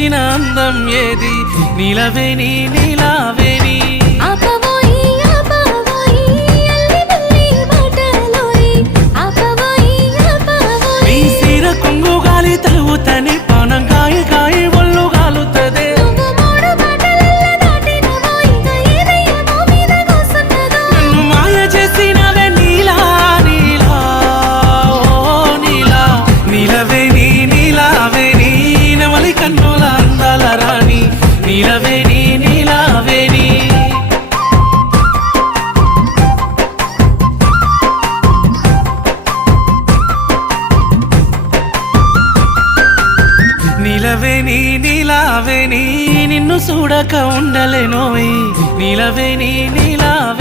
మించిన అందం ఏది నీలవేణి నీలావేణి నీ సిర కొంగు గాలి తలువుతని పానం గాయి గాయి ఒళ్ళు గాలుతదే నన్ను మాయ చేసినవే నీలా నీలా ఓ నీలా నీలవేణి నీలావేణి నవలి కన్నుల అందాల రాణి నీలవేణి నీలావేణి నీలవేణి నీలావేణి నిన్ను చూడక ఉండలేనోయ్ నీలవేణి నీలావేణి